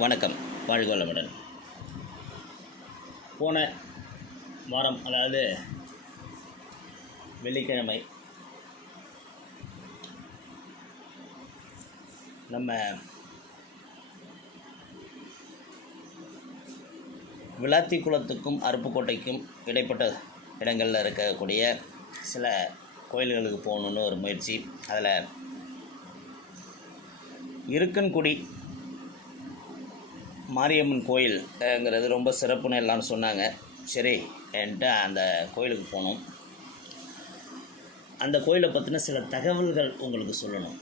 வணக்கம். வாழ்க வளமுடன். போன வாரம், அதாவது வெள்ளிக்கிழமை, நம்ம விளாத்திக்குளத்துக்கும் அருப்புக்கோட்டைக்கும் இடைப்பட்ட இடங்களில் இருக்கக்கூடிய சில கோயில்களுக்கு போகணுன்னு ஒரு முயற்சி. அதில் இருக்கன்குடி மாரியம்மன் கோயில்ங்கிறது ரொம்ப சிறப்புன்னு எல்லோரும் சொன்னாங்க. சரி என்கிட்ட அந்த கோயிலுக்கு போனோம். அந்த கோயிலை பற்றின சில தகவல்கள் உங்களுக்கு சொல்லணும்.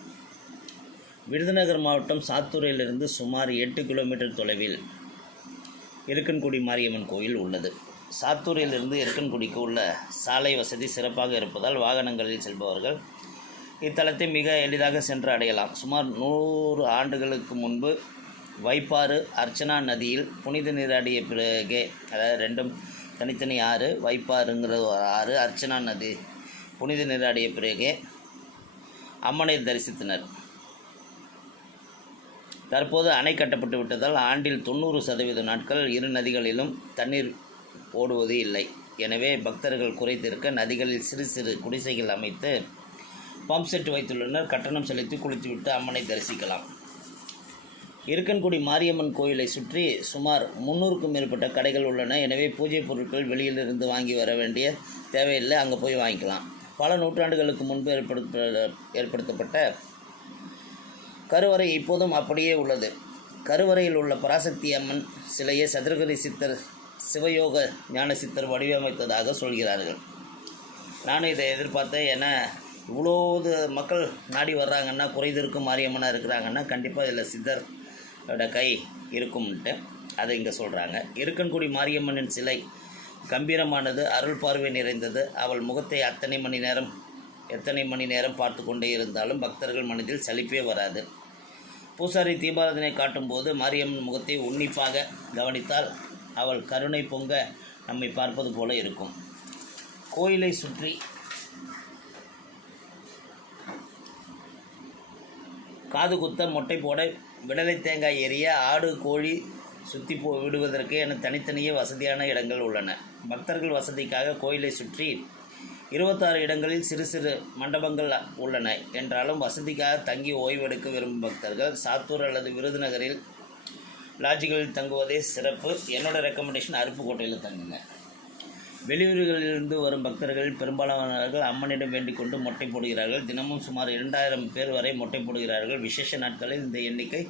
விருதுநகர் மாவட்டம் சாத்தூரிலிருந்து சுமார் 8 கிலோமீட்டர் தொலைவில் இருக்கன்குடி மாரியம்மன் கோயில் உள்ளது. சாத்தூரிலிருந்து இருக்கன்குடிக்கு உள்ள சாலை வசதி சிறப்பாக இருப்பதால் வாகனங்களில் செல்பவர்கள் இத்தலத்தை மிக எளிதாக சென்று அடையலாம். சுமார் 100 ஆண்டுகளுக்கு முன்பு வைப்பாறு அர்ச்சனா நதியில் புனித நீராடிய பிறகே, அதாவது ரெண்டும் தனித்தனி ஆறு, வைப்பாறுங்கிற ஒரு ஆறு, அர்ச்சனா நதி புனித நீராடிய பிறகே அம்மனை தரிசித்தனர். தற்போது அணை கட்டப்பட்டு விட்டதால் ஆண்டில் 90% நாட்கள் இரு நதிகளிலும் தண்ணீர் ஓடுவது இல்லை. எனவே பக்தர்கள் குறை தீர்க்க நதிகளில் சிறு சிறு குடிசைகள் அமைத்து பம்ப் செட் வைத்துள்ளனர். கட்டணம் செலுத்தி குளித்துவிட்டு அம்மனை தரிசிக்கலாம். இருக்கன்குடி மாரியம்மன் கோயிலை சுற்றி சுமார் 300க்கும் மேற்பட்ட கடைகள் உள்ளன. எனவே பூஜை பொருட்கள் வெளியிலிருந்து வாங்கி வர வேண்டிய தேவையில்லை, அங்கே போய் வாங்கிக்கலாம். பல நூற்றாண்டுகளுக்கு முன்பு ஏற்படுத்தப்பட்ட கருவறை இப்போதும் அப்படியே உள்ளது. கருவறையில் உள்ள பராசக்தி அம்மன் சிலையை சதுரகிரி சித்தர் சிவயோக ஞான சித்தர் வடிவமைத்ததாக சொல்கிறார்கள். நானும் இதை எதிர்பார்த்தேன். ஏன்னா இவ்வளோ மக்கள் நாடி வர்றாங்கன்னா, குறைதீர்க்கும் மாரியம்மனாக இருக்கிறாங்கன்னா கண்டிப்பாக இதில் சித்தரோட கை இருக்கும்ன்ட்டு அதை இங்கே சொல்கிறாங்க. இருக்கன்குடி மாரியம்மனின் சிலை கம்பீரமானது, அருள் பார்வை நிறைந்தது. அவள் முகத்தை எத்தனை மணி நேரம் பார்த்து கொண்டே இருந்தாலும் பக்தர்கள் மனதில் சலிப்பே வராது. பூசாரி தீபாராதனை காட்டும்போது மாரியம்மன் முகத்தை உன்னிப்பாக கவனித்தால் அவள் கருணை பொங்க நம்மை பார்ப்பது போல இருக்கும். கோயிலை சுற்றி காது குத்த, மொட்டை போட, விடலை தேங்காய் எரிய, ஆடு கோழி சுற்றி விடுவதற்கு என தனித்தனியே வசதியான இடங்கள் உள்ளன. பக்தர்கள் வசதிக்காக கோயிலை சுற்றி 26 இடங்களில் சிறு சிறு மண்டபங்கள் உள்ளன. என்றாலும் வசதிக்காக தங்கி ஓய்வெடுக்க விரும்பும் பக்தர்கள் சாத்தூர் அல்லது விருதுநகரில் லாட்ஜுகளில் தங்குவதே சிறப்பு. என்னோட ரெக்கமெண்டேஷன் அருப்புக்கோட்டையில் தங்குங்க. வெளியூர்களிலிருந்து வரும் பக்தர்கள் பெரும்பாலானவர்கள் அம்மனிடம் வேண்டிக் கொண்டு மொட்டை போடுகிறார்கள். தினமும் சுமார் 2000 பேர் வரை மொட்டை போடுகிறார்கள். விசேஷ நாட்களில் இந்த எண்ணிக்கை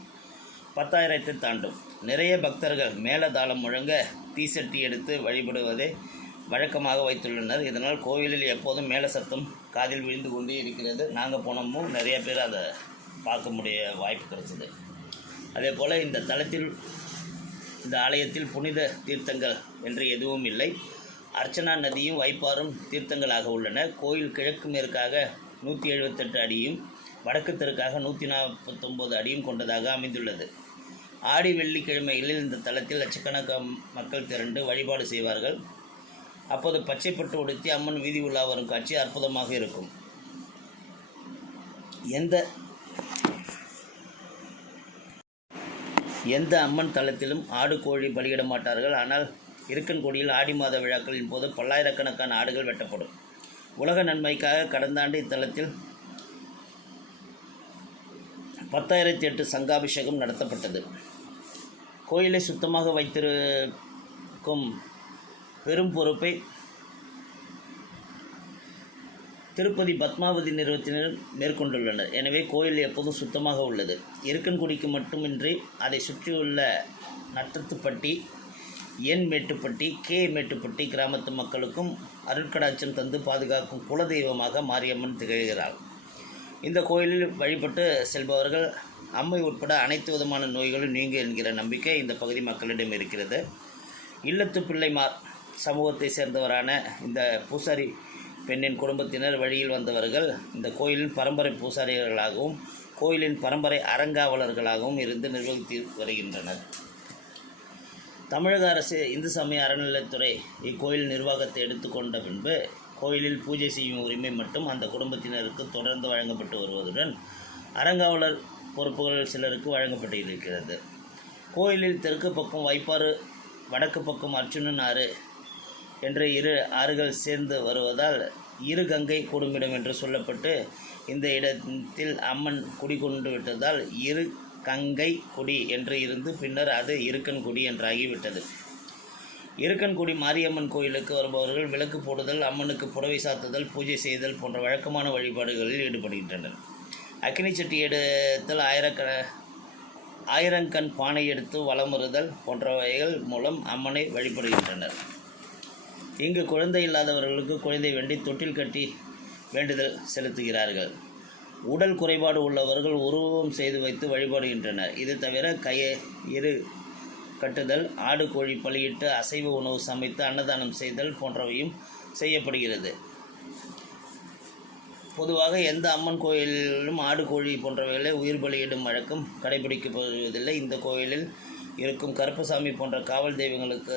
10,000 தாண்டும். நிறைய பக்தர்கள் மேலதாளம் முழங்க தீசட்டி எடுத்து வழிபடுவதை வழக்கமாக வைத்துள்ளனர். இதனால் கோவிலில் எப்போதும் மேல சத்தம் காதில் விழுந்து கொண்டே இருக்கிறது. நாங்கள் போனோமும் நிறைய பேர் அதை பார்க்க முடிய வாய்ப்பு கிடைச்சிது. அதே போல் இந்த ஆலயத்தில் புனித தீர்த்தங்கள் என்று எதுவும் இல்லை. அர்ச்சனா நதியும் வைப்பாரும் தீர்த்தங்களாக உள்ளன. கோயில் கிழக்கு மேற்காக 178 அடியும் வடக்கு தெற்காக 149 அடியும் கொண்டதாக அமைந்துள்ளது. ஆடி வெள்ளிக்கிழமைகளில் இந்த தலத்தில் லட்சக்கணக்கான மக்கள் திரண்டு வழிபாடு செய்வார்கள். அப்போது பச்சைப்பட்டு உடுத்தி அம்மன் வீதி உலா வரும் காட்சி அற்புதமாக இருக்கும். எந்த அம்மன் தலத்திலும் ஆடு கோழி பலியிட மாட்டார்கள். ஆனால் இருக்கன்குடியில் ஆடி மாத விழாக்களின் போது பல்லாயிரக்கணக்கான ஆடுகள் வெட்டப்படும். உலக நன்மைக்காக கடந்த ஆண்டு இத்தலத்தில் 10,008 சங்காபிஷேகம் நடத்தப்பட்டது. கோயிலை சுத்தமாக வைத்திருக்கும் பெரும் பொறுப்பை திருப்பதி பத்மாவதி நிறுவனத்தினர் மேற்கொண்டுள்ளனர். எனவே கோயில் எப்போதும் சுத்தமாக உள்ளது. இருக்கன்குடிக்கு மட்டுமின்றி அதை சுற்றியுள்ள நட்டத்துப்பட்டி, என் மேட்டுப்பட்டி, கே மேட்டுப்பட்டி கிராமத்து மக்களுக்கும் அருட்கடாட்சம் தந்து பாதுகாக்கும் குலதெய்வமாக மாரியம்மன் திகழ்கிறாள். இந்த கோயிலில் வழிபட்டு செல்பவர்கள் அம்மை உட்பட அனைத்து விதமான நோய்களும் நீங்கும் என்கிற நம்பிக்கை இந்த பகுதி மக்களிடம் இருக்கிறது. இல்லத்து பிள்ளைமார் சமூகத்தை சேர்ந்தவரான இந்த பூசாரி பெண்ணின் குடும்பத்தினர் வழியில் வந்தவர்கள் இந்த கோயிலின் பரம்பரை பூசாரிகளாகவும் கோயிலின் பரம்பரை அறங்காவலர்களாகவும் இருந்து நிர்வகித்து வருகின்றனர். தமிழக அரசு இந்து சமய அறநிலையத்துறை இக்கோயில் நிர்வாகத்தை எடுத்துக்கொண்ட பின்பு கோயிலில் பூஜை செய்யும் உரிமை மட்டும் அந்த குடும்பத்தினருக்கு தொடர்ந்து வழங்கப்பட்டு வருவதுடன் அறங்காவலர் பொறுப்புகள் சிலருக்கு வழங்கப்பட்டு இருக்கிறது. கோயிலில் தெற்கு பக்கம் வைப்பாறு, வடக்கு பக்கம் அர்ச்சுனன் ஆறு என்ற இரு ஆறுகள் சேர்ந்து வருவதால் இரு கங்கை கூடுமிடம் என்று சொல்லப்பட்டு இந்த இடத்தில் அம்மன் குடிகொண்டு விட்டதால் இரு கங்கை குடி என்று இருந்து பின்னர் அது இருக்கன்குடி என்றாகிவிட்டது. இருக்கன்குடி மாரியம்மன் கோயிலுக்கு வருபவர்கள் விளக்கு போடுதல், அம்மனுக்கு புடவை சாத்துதல், பூஜை செய்தல் போன்ற வழக்கமான வழிபாடுகளில் ஈடுபடுகின்றனர். அக்கினி சட்டி எடுத்தல், ஆயிரங்கண் பானை எடுத்து வலமுறுதல் போன்றவைகள் மூலம் அம்மனை வழிபடுகின்றனர். இங்கு குழந்தை இல்லாதவர்களுக்கு குழந்தை வேண்டி தொட்டில் கட்டி வேண்டுதல் செலுத்துகிறார்கள். உடல் குறைபாடு உள்ளவர்கள் உருவம் செய்து வைத்து வழிபடுகின்றனர். இது தவிர கயிறு கட்டுதல், ஆடு கோழி பலியிட்டு அசைவ உணவு சமைத்து அன்னதானம் செய்தல் போன்றவையும் செய்யப்படுகிறது. பொதுவாக எந்த அம்மன் கோயிலிலும் ஆடு கோழி போன்றவைகளை உயிர் பலியிடும் வழக்கம் கடைபிடிக்கப்படுவதில்லை. இந்த கோயிலில் இருக்கும் கருப்பசாமி போன்ற காவல் தெய்வங்களுக்கு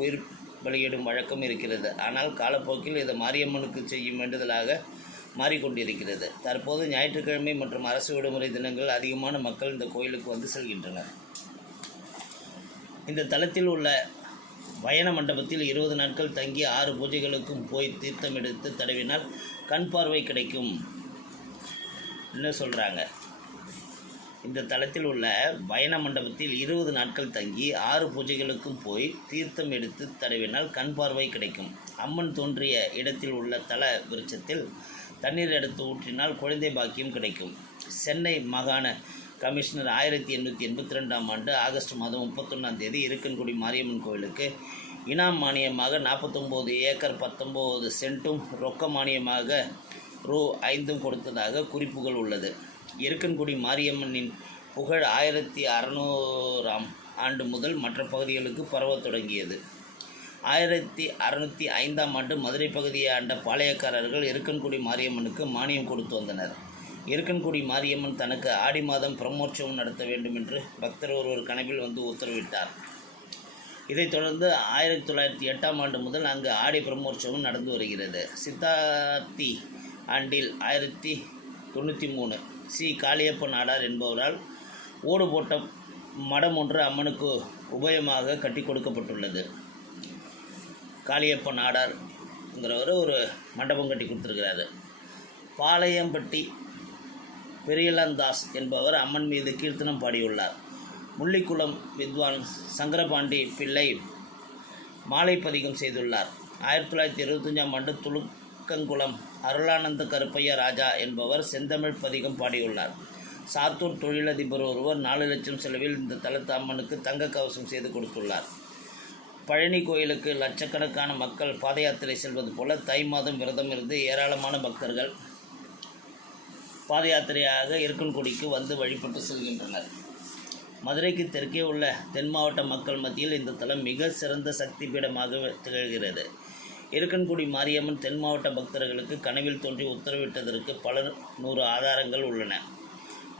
உயிர் பலியிடும் வழக்கம் இருக்கிறது. ஆனால் காலப்போக்கில் இது மாரியம்மனுக்கு செய்யும் வேண்டுதலாக மாறிக்கொண்டிருக்கிறது. தற்போது ஞாயிற்றுக்கிழமை மற்றும் அரசு விடுமுறை தினங்கள் அதிகமான மக்கள் இந்த கோயிலுக்கு வந்து செல்கின்றனர். இந்த தலத்தில் உள்ள வயன மண்டபத்தில் 20 நாட்கள் தங்கி 6 பூஜைகளுக்கும் போய் தீர்த்தம் எடுத்து தடவினால் கண் பார்வை கிடைக்கும் என்ன சொல்கிறாங்க. இந்த தலத்தில் உள்ள வயன மண்டபத்தில் 20 நாட்கள் தங்கி 6 பூஜைகளுக்கும் போய் தீர்த்தம் எடுத்து தடவினால் கண் பார்வை கிடைக்கும். அம்மன் தோன்றிய இடத்தில் உள்ள தல விருட்சத்தில் தண்ணீர் எடுத்து ஊற்றினால் குழந்தை பாக்கியம் கிடைக்கும். சென்னை மாகாண கமிஷனர் 1882ஆம் ஆண்டு ஆகஸ்ட் மாதம் 31ஆம் தேதி இருக்கன்குடி மாரியம்மன் கோயிலுக்கு இனாம் மானியமாக 49 ஏக்கர் 19 சென்ட்டும் ரொக்க மானியமாக ரூ. 5 கொடுத்ததாக குறிப்புகள் உள்ளது. இருக்கன்குடி மாரியம்மனின் புகழ் 1600ஆம் ஆண்டு முதல் மற்ற பகுதிகளுக்கு பரவத் தொடங்கியது. 1605ஆம் ஆண்டு மதுரை பகுதியை ஆண்ட பாளையக்காரர்கள் இருக்கன்குடி மாரியம்மனுக்கு மானியம் கொடுத்து வந்தனர். இருக்கன்குடி மாரியம்மன் தனக்கு ஆடி மாதம் பிரம்மோற்சவம் நடத்த வேண்டும் என்று பக்தர் ஒருவர் கனவில் வந்து உத்தரவிட்டார். இதைத் தொடர்ந்து 1908ஆம் ஆண்டு முதல் அங்கு ஆடி பிரம்மோற்சவம் நடந்து வருகிறது. சித்தார்த்தி ஆண்டில் 1093 சி. காளியப்ப நாடார் என்பவரால் ஓடு போட்ட மடம் ஒன்று அம்மனுக்கு உபயமாக கட்டி கொடுக்கப்பட்டுள்ளது. காளியப்ப நாடார்ங்கிறவர் ஒரு மண்டபம் கட்டி கொடுத்துருக்கிறாரு. பாளையம்பட்டி பெரியலந்தாஸ் என்பவர் அம்மன் மீது கீர்த்தனம் பாடியுள்ளார். முள்ளிக்குளம் வித்வான் சங்கரபாண்டி பிள்ளை மாலை பதிகம் செய்துள்ளார். 1925ஆம் ஆண்டு துலுக்கங்குளம் அருளானந்த கருப்பையா ராஜா என்பவர் செந்தமிழ் பதிகம் பாடியுள்ளார். சாத்தூர் தொழிலதிபர் ஒருவர் 4 லட்சம் செலவில் இந்த தலத்து அம்மனுக்கு தங்க கவசம் செய்து கொடுத்துள்ளார். பழனி கோயிலுக்கு லட்சக்கணக்கான மக்கள் பாத யாத்திரை செல்வது போல தை மாதம் விரதம் இருந்து ஏராளமான பக்தர்கள் பாத யாத்திரையாக இருக்கன்குடிக்கு வந்து வழிபட்டு செல்கின்றனர். மதுரைக்கு தெற்கே உள்ள தென் மாவட்ட மக்கள் மத்தியில் இந்த தலம் மிக சிறந்த சக்தி பீடமாக திகழ்கிறது. இருக்கன்குடி மாரியம்மன் தென் மாவட்ட பக்தர்களுக்கு கனவில் தோன்றி உத்தரவிட்டதற்கு பல 100 ஆதாரங்கள் உள்ளன.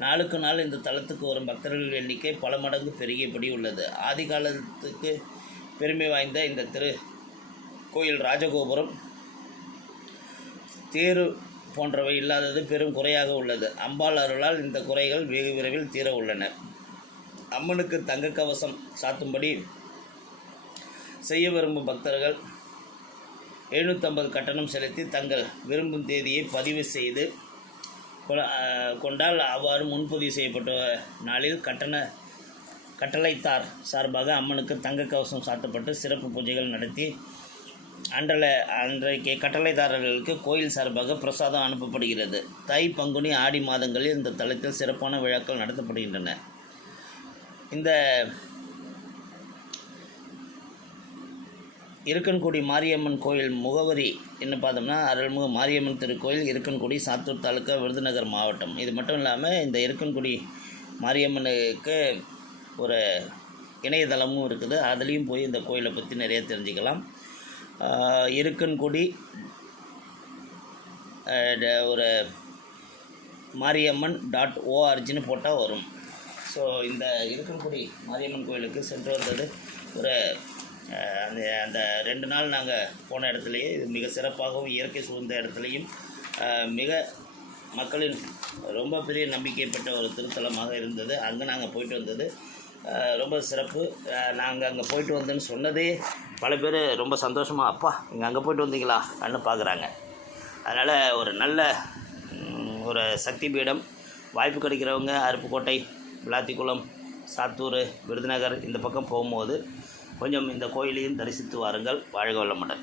நாளுக்கு நாள் இந்த தலத்துக்கு வரும் பக்தர்கள் எண்ணிக்கை பல மடங்கு பெருகியபடி உள்ளது. ஆதி காலத்துக்கு பெருமை வாய்ந்த இந்த கோயில் ராஜகோபுரம், தேரு போன்றவை இல்லாதது பெரும் குறையாக உள்ளது. அம்பாள் அருளால் இந்த குறைகள் வெகு விரைவில் தீர உள்ளன. அம்மனுக்கு தங்க கவசம் சாத்தும்படி செய்ய விரும்பும் பக்தர்கள் 750 கட்டணம் செலுத்தி தங்கள் விரும்பும் தேதியை பதிவு செய்து கொண்டால் அவ்வாறு முன்பதிவு செய்யப்பட்ட நாளில் கட்டளைத்தார் சார்பாக அம்மனுக்கு தங்க கவசம் சாத்தப்பட்டு சிறப்பு பூஜைகள் நடத்தி அன்றைக்கு கட்டளைதாரர்களுக்கு கோயில் சார்பாக பிரசாதம் அனுப்பப்படுகிறது. தை, பங்குனி, ஆடி மாதங்களில் இந்த தலத்தில் சிறப்பான விழாக்கள் நடத்தப்படுகின்றன. இந்த இருக்கன்குடி மாரியம்மன் கோயில் முகவரி என்ன பார்த்தோம்னா, அருள்மிகு மாரியம்மன் திருக்கோயில், இருக்கன்குடி, சாத்தூர் தாலுக்கா, விருதுநகர் மாவட்டம். இது மட்டும் இல்லாமல் இந்த இருக்கன்குடி மாரியம்மனுக்கு ஒரு இணையதளமும் இருக்குது. அதுலேயும் போய் இந்த கோயிலை பற்றி நிறைய தெரிஞ்சுக்கலாம். இருக்கன்குடி ஒரு மாரியம்மன் .orgன்னு போட்டால் வரும். ஸோ இந்த இருக்கன்குடி மாரியம்மன் கோயிலுக்கு சென்று வந்தது ஒரு அந்த 2 நாள் நாங்கள் போன இடத்துலையே இது மிக சிறப்பாகவும் இயற்கை சூழ்ந்த இடத்துலையும் மிக மக்களின் ரொம்ப பெரிய நம்பிக்கை பெற்ற ஒரு திருத்தலமாக இருந்தது. அங்கே நாங்கள் போயிட்டு வந்தது ரொம்ப சிறப்பு. நாங்கள் அங்கே போயிட்டு வந்தேன்னு சொன்னதே பல பேர் ரொம்ப சந்தோஷமாக, அப்பா நீங்கள் அங்கே போயிட்டு வந்தீங்களா அன்னு பார்க்குறாங்க. அதனால் ஒரு நல்ல ஒரு சக்தி பீடம், வாய்ப்பு கிடைக்கிறவங்க அருப்புக்கோட்டை, விளாத்திக்குளம், சாத்தூர், விருதுநகர் இந்த பக்கம் போகும்போது கொஞ்சம் இந்த கோயிலையும் தரிசித்து வாருங்கள். வாழ்க வளமுடன்.